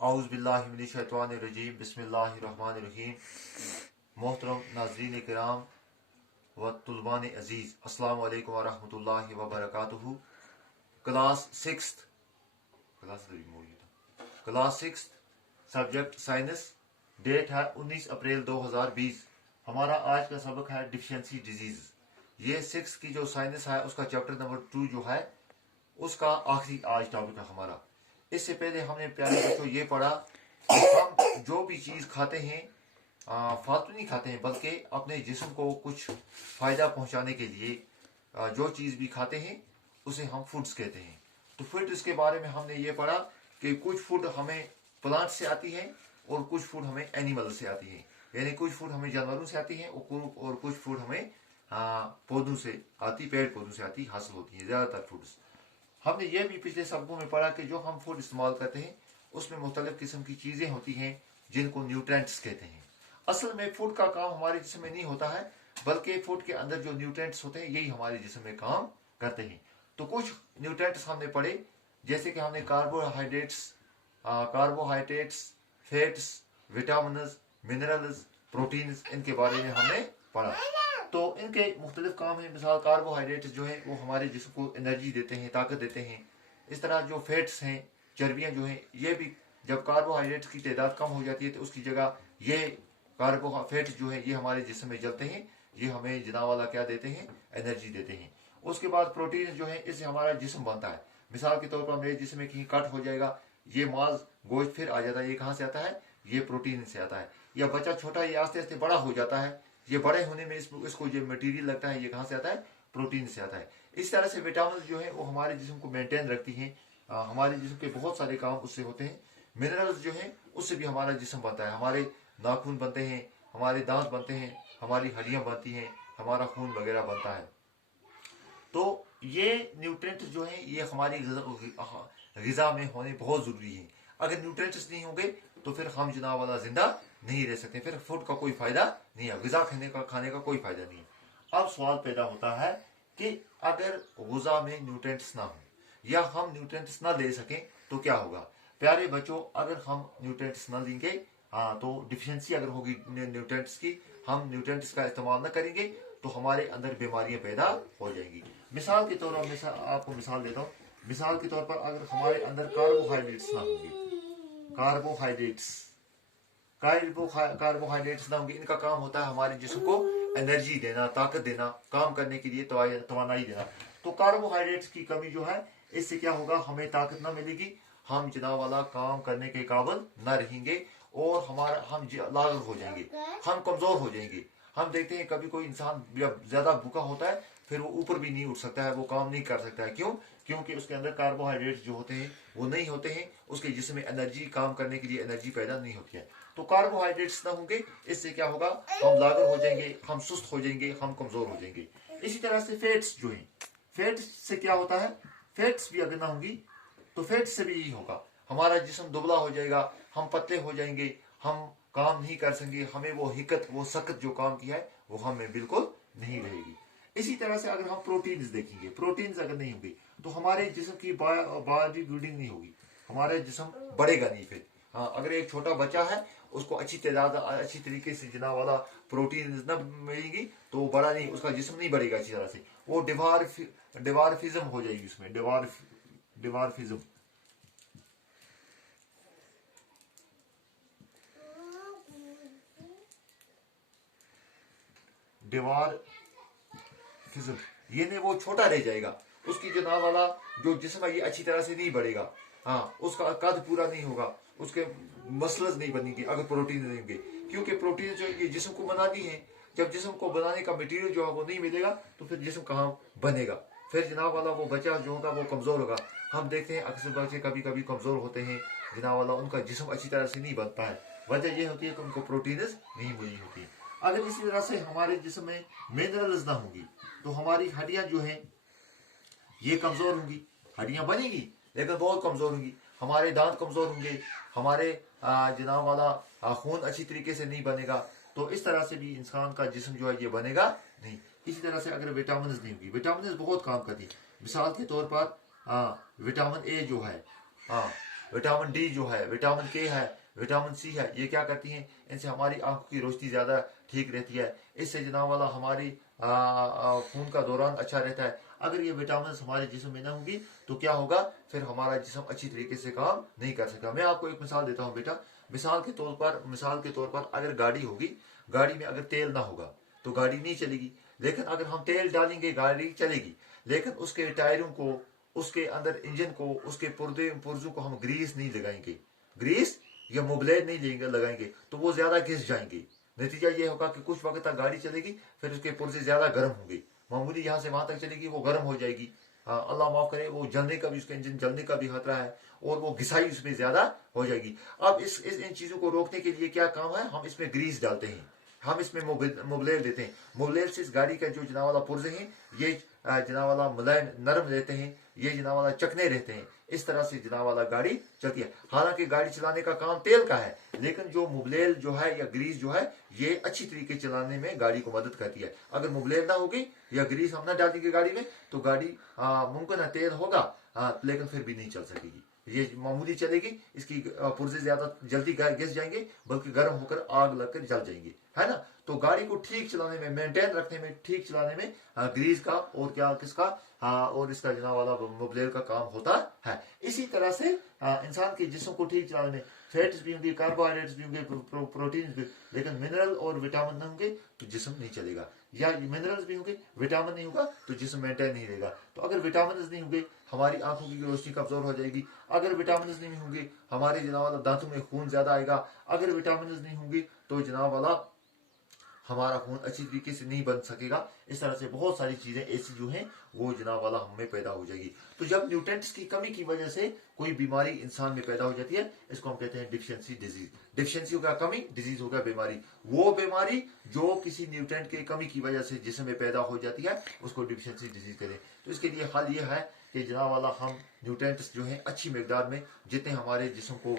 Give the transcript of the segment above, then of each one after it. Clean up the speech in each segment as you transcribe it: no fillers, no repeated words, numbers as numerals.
औज़ुबिल्लाहिमिनश्शैतानिर्रजीम बिस्मिल्लाहिर्रहमानिर्रहीम। मोहतरम नाज़रीन किराम व तुलबान अज़ीज़, अस्सलामु अलैकुम व रहमतुल्लाहि व बरकातुहू। Class sixth class sixth subject science. Date है 19 अप्रैल 2020। हमारा आज का सबक है डिफिशिएंसी डिजीज। ये सिक्स की जो साइंस है उसका चैप्टर नंबर 2 जो है उसका आखिरी आज टॉपिक है हमारा। इससे पहले हमने प्यारे बच्चों ये पढ़ा कि हम जो भी चीज़ खाते हैं फालतू नहीं खाते हैं, बल्कि अपने जिस्म को कुछ फ़ायदा पहुंचाने के लिए जो चीज़ भी खाते हैं उसे हम फूड्स कहते हैं। तो फूड्स के बारे में हमने ये पढ़ा कि कुछ फूड हमें प्लांट से आती है और कुछ फूड हमें एनिमल से आती है, यानी कुछ फूड हमें जानवरों से आती है और कुछ फूड हमें पौधों से आती, पेड़ पौधों से आती हासिल होती है ज़्यादातर फूड्स। हमने ये भी पिछले सबकों में पढ़ा कि जो हम फूड इस्तेमाल करते हैं उसमें मुख्तलिफ किस्म की चीज़ें होती हैं जिनको न्यूट्रेंट्स कहते हैं। असल में फूड का काम हमारे जिस्म में नहीं होता है, बल्कि फूड के अंदर जो न्यूट्रेंट्स होते हैं यही हमारे जिस्म में काम करते हैं। तो कुछ न्यूट्रेंट्स हमने पढ़े, जैसे कि हमने carbohydrates, fats, vitamin, minerals, proteins, इनके बारे में हमने पढ़ा। तो इनके मुख्तलिफ काम हैं। मिसाल कार्बोहाइड्रेट्स जो है वो हमारे जिस्म को एनर्जी देते हैं, ताकत देते हैं। इस तरह जो फैट्स हैं, चर्बियाँ जो हैं, ये भी जब कार्बोहाइड्रेट्स की तादाद कम हो जाती है तो उसकी जगह ये फैट्स जो है ये हमारे जिस्म में जलते हैं, ये हमें जना वाला क्या देते हैं, एनर्जी देते हैं। उसके बाद प्रोटीन जो है इससे हमारा जिस्म बनता है। मिसाल के तौर पर मेरे जिस्म में कहीं कट हो जाएगा, ये मांस गोश्त फिर आ जाता है, ये कहाँ से आता है, ये प्रोटीन से आता है। या बच्चा छोटा ये आस्ते आस्ते बड़ा हो जाता है, ये बड़े होने में इसको जो मटेरियल लगता है ये कहाँ से आता है, प्रोटीन से आता है। इस तरह से विटामिन जो है वो हमारे जिस्म को मेंटेन रखती हैं। हमारे जिस्म के बहुत सारे काम उससे होते हैं। मिनरल्स जो है उससे भी हमारा जिस्म बनता है, हमारे नाखून बनते हैं, हमारे दांत बनते हैं, हमारी हड्डियां बनती हैं, हमारा खून वगैरह बनता है। तो ये न्यूट्रिएंट्स जो है ये हमारी ग़िज़ा में होने बहुत ज़रूरी है। अगर न्यूट्रिएंट्स नहीं होंगे तो फिर हम जनाब वाला जिंदा नहीं रह सकते, फिर फूड का कोई फायदा नहीं है, ग़िज़ा खाने का कोई फायदा नहीं है। अब सवाल पैदा होता है कि अगर ग़िज़ा में न्यूट्रिएंट्स ना हो या हम न्यूट्रिएंट्स ना ले सकें तो क्या होगा। प्यारे बच्चों, अगर हम न्यूट्रिएंट्स ना लेंगे तो डिफिशिएंसी अगर होगी न्यूट्रिएंट्स की, हम न्यूट्रिएंट्स का इस्तेमाल ना करेंगे तो हमारे अंदर बीमारियां पैदा हो जाएंगी। मिसाल के तौर पर आपको मिसाल देता हूँ। मिसाल के तौर पर अगर हमारे अंदर कार्बोहाइड्रेट्स ना होंगे, कार्बोहाइड्रेट्स ना होंगे, इनका काम होता है हमारे जिस्म को एनर्जी देना, ताकत देना, काम करने के लिए तवानाई देना। तो कार्बोहाइड्रेट्स की कमी जो है इससे क्या होगा, हमें ताकत ना मिलेगी, हम जना वाला काम करने के काबिल ना रहेंगे और हम लागर हो जाएंगे, हम कमजोर हो जाएंगे। हम देखते हैं कभी कोई इंसान जब ज्यादा भूखा होता है फिर वो ऊपर भी नहीं उठ सकता है, वो काम नहीं कर सकता है। क्यों? क्योंकि उसके अंदर कार्बोहाइड्रेट्स जो होते हैं वो नहीं होते हैं, उसके जिस्म में एनर्जी, काम करने के लिए एनर्जी पैदा नहीं होती है। तो कार्बोहाइड्रेट्स ना होंगे, इससे क्या होगा, हम लागर हो जाएंगे, हम सुस्त हो जाएंगे, हम कमजोर हो जाएंगे। इसी तरह से फैट्स जो है, फैट्स से क्या होता है, फैट्स भी अगर ना होंगी तो फैट्स से भी यही होगा, हमारा जिस्म दुबला हो जाएगा, हम पतले हो जाएंगे, हम काम नहीं कर सकेंगे, हमें वो हिकत, वो सख्त जो काम किया है वो हमें बिल्कुल नहीं रहेगी। इसी तरह से अगर हम प्रोटीन्स देखेंगे, प्रोटीन्स अगर नहीं होंगे तो हमारे जिस्म की बॉडी बिल्डिंग नहीं होगी, हमारे जिस्म बढ़ेगा नहीं। फिर अगर एक छोटा बच्चा है उसको अच्छी तरीके से जना वाला प्रोटीन न मिलेगी तो वो बड़ा नहीं, उसका जिस्म नहीं बढ़ेगा अच्छी तरह से, वो डिवार्फिज्म हो जाएगी, उसमें डिवार्फिज्म। ये नहीं, वो छोटा रह जाएगा, उसकी जो नाम वाला जो जिस्म है ये अच्छी तरह से नहीं बढ़ेगा, उसका कद पूरा नहीं होगा, उसके मसल्स नहीं बनेंगे अगर प्रोटीन नहीं होंगे। क्योंकि प्रोटीन जो ये जिस्म को बनाती है, जब जिस्म को बनाने का मटेरियल जो है वो नहीं मिलेगा तो फिर जिस्म कहाँ बनेगा, फिर जनाब वाला वो बच्चा जो होगा वो कमजोर होगा। हम देखते हैं अक्सर बच्चे कभी कभी कमजोर होते हैं, जनाब वाला उनका जिस्म अच्छी तरह से नहीं बनता है, वजह यह होती है कि उनको प्रोटीन नहीं मिली होती। अगर इसी तरह से हमारे जिस्म में मिनरल्स ना होंगी तो हमारी हड्डियां जो हैं ये कमजोर होंगी, हड्डियां बनेगी लेकिन बहुत कमजोर होंगी, हमारे दांत कमजोर होंगे, हमारे जनाब वाला खून अच्छी तरीके से नहीं बनेगा। तो इस तरह से भी इंसान का जिस्म जो है ये बनेगा नहीं। इसी तरह से अगर विटामिन नहीं होगी, विटामिन बहुत काम करती है। मिसाल के तौर पर विटामिन ए जो है, विटामिन डी जो है, विटामिन के है, विटामिन सी है, ये क्या करती हैं, इनसे हमारी आंखों की रोशनी ज़्यादा ठीक रहती है। इससे जनाब वाला हमारी खून का दौरान अच्छा रहता है। अगर ये विटामिन हमारे जिस्म में ना होंगी तो क्या होगा, फिर हमारा जिस्म अच्छी तरीके से काम नहीं कर सकता। मैं आपको एक मिसाल देता हूँ बेटा। मिसाल के तौर पर अगर गाड़ी होगी, गाड़ी में अगर तेल ना होगा तो गाड़ी नहीं चलेगी। लेकिन अगर हम तेल डालेंगे गाड़ी चलेगी। लेकिन उसके टायरों को, उसके अंदर इंजन को, उसके पुर्जों को हम ग्रीस नहीं लगाएंगे, ग्रीस या मोबिलाइज नहीं लगाएंगे तो वो ज्यादा घिस जाएंगे। नतीजा ये होगा कि कुछ वक्त तक गाड़ी चलेगी, फिर उसके पुर्जे ज्यादा गर्म होंगे। मामूली यहाँ से वहां तक चलेगी, वो गर्म हो जाएगी। अल्लाह माफ करे, वो जलने का भी, उसका इंजन जलने का भी खतरा है और वो घिसाई उसमें ज्यादा हो जाएगी। अब इन चीजों को रोकने के लिए क्या काम है, हम इसमें ग्रीस डालते हैं, हम इसमें मोबिलेल देते हैं। मोबिलेल से इस गाड़ी का जो जना वाला पुर्जे हैं ये जना वाला मुलायम नरम रहते हैं, ये जना वाला चकने रहते हैं। इस तरह से जना वाला गाड़ी चलती है। हालांकि गाड़ी चलाने का काम तेल का है, लेकिन जो मुबलेल जो है या ग्रीस जो है ये अच्छी तरीके चलाने में गाड़ी को मदद करती है। अगर मुबलेल ना होगी या ग्रीस हम ना डालेंगे गाड़ी में तो गाड़ी मुमकिन है तेल होगा लेकिन फिर भी नहीं चल सकेगी। ये मामूली चलेगी, इसकी पुर्जे ज्यादा जल्दी घिस जाएंगे, बल्कि गर्म होकर आग लगकर जल जाएंगे, है ना। तो गाड़ी को ठीक चलाने में, मेंटेन रखने में, ठीक चलाने में ग्रीस का और क्या किसका और इसका जना वाला मुबलेल का काम होता है। इसी तरह से इंसान के जिस्म को ठीक चलाने में फैट्स भी होंगे, कार्बोहाइड्रेट्स भी होंगे, प्रोटीन भी, लेकिन मिनरल और विटामिन ना होंगे तो जिस्म नहीं चलेगा। या मिनरल्स भी होंगे, विटामिन नहीं होगा तो जिस्म मेंटेन नहीं रहेगा। तो अगर विटामिन नहीं होंगे हमारी आंखों की रोशनी कमजोर हो जाएगी। अगर विटामिन नहीं होंगे हमारे जनाब वाला दांतों में खून ज्यादा आएगा। अगर विटामिन नहीं होंगे तो जनाब वाला हमारा खून अच्छी तरीके से नहीं बन सकेगा। इस तरह से बहुत सारी चीजें ऐसी जो हैं वो जनाब वाला हमें पैदा हो जाएगी। तो जब न्यूट्रेंट्स की कमी की वजह से कोई बीमारी इंसान में पैदा हो जाती है, इसको हम कहते हैं डिफिशियंसी डिजीज। डिफिशियंसी होगा कमी, डिजीज होगा बीमारी। वो बीमारी जो किसी न्यूट्रेंट की कमी की वजह से जिस्म में पैदा हो जाती है उसको डिफिशियंसी डिजीज करें। तो इसके लिए हल ये है कि जनाब वाला हम न्यूट्रेंट्स जो हैं अच्छी मकदार में, जितने हमारे जिस्म को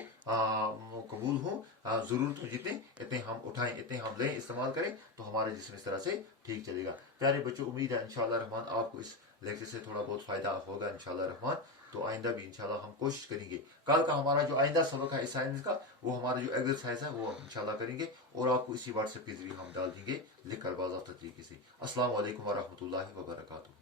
कबूल हो, जरूरत हो जितने, इतने हम उठाएं, इतने हम लें, इस्तेमाल करें तो हमारे जिस्म इस तरह से ठीक चलेगा। प्यारे बच्चों, उम्मीद है इंशाअल्लाह रहमान आपको इस लेक्चर से थोड़ा बहुत फायदा होगा इंशाअल्लाह रहमान। तो आइंदा भी इंशाल्लाह हम कोशिश करेंगे। कल का हमारा जो आइंदा सबक है इस साइंस का, वो हमारा जो एक्सरसाइज है वो इंशाल्लाह करेंगे और आपको इसी व्हाट्सएप के जरिए हम डाल देंगे लिखकर बाज़ाब्ता तरीके से। अस्सलाम वालेकुम वरहमतुल्लाहि वबरकातुहू।